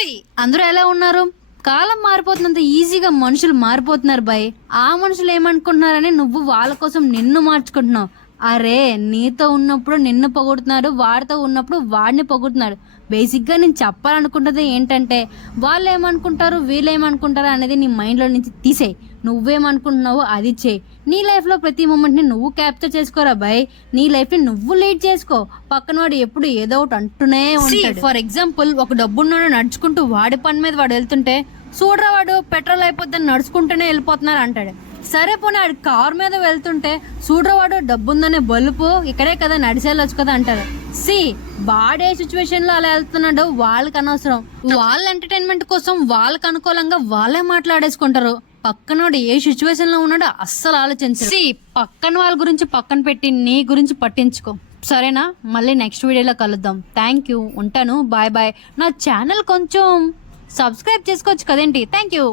ఓయ్ అందరూ ఎలా ఉన్నారు? కాలం మారిపోతున్నంత ఈజీగా మనుషులు మారిపోతున్నారు బాయ్. ఆ మనుషులు ఏమనుకుంటున్నారని నువ్వు వాళ్ళ కోసం నిన్ను మార్చుకుంటున్నావు. అరే నీతో ఉన్నప్పుడు నిన్ను పొగుడుతున్నాడు, వాడితో ఉన్నప్పుడు వాడిని పొగుడుతున్నాడు. బేసిక్గా నేను చెప్పాలనుకుంటుంది ఏంటంటే వాళ్ళు ఏమనుకుంటారు వీళ్ళు ఏమనుకుంటారు అనేది నీ మైండ్లో నుంచి తీసేయి. నువ్వేమనుకుంటున్నావో అది చేయి. నీ లైఫ్లో ప్రతి మూమెంట్ని నువ్వు క్యాప్చర్ చేసుకోరా బాయ్. నీ లైఫ్ని నువ్వు లీడ్ చేసుకో. పక్కన వాడు ఎప్పుడు ఏదో ఒకటి అంటూనే ఉంటాడు. ఫర్ ఎగ్జాంపుల్ ఒక డబ్బున్నాడు నడుచుకుంటూ వాడి పని మీద వాడు వెళ్తుంటే చూడరా వాడు పెట్రోల్ అయిపోద్దని నడుచుకుంటూనే వెళ్ళిపోతున్నారు అంటాడు. సరే పోనీ ఆడి కార్ మీద వెళ్తుంటే చూడరా వాడు డబ్బుందనే బలుపు ఇక్కడే కదా నడిచేళ్ళొచ్చు కదా అంటారు. వాడే సిచ్యువేషన్ లో అలా వెళ్తున్నాడు వాళ్ళకి అనవసరం. వాళ్ళ ఎంటర్టైన్మెంట్ కోసం వాళ్ళకి అనుకూలంగా వాళ్ళే మాట్లాడేసుకుంటారు. పక్కనోడు ఏ సిచ్యువేషన్ లో ఉన్నాడో అస్సలు ఆలోచించరు. పక్కన వాళ్ళ గురించి పక్కన పెట్టి నీ గురించి పట్టించుకో. సరేనా? మళ్ళీ నెక్స్ట్ వీడియోలో కలుద్దాం. థ్యాంక్ యూ, ఉంటాను, బాయ్ బాయ్. నా ఛానల్ కొంచెం సబ్స్క్రైబ్ చేసుకోవచ్చు కదేంటి? Thank you.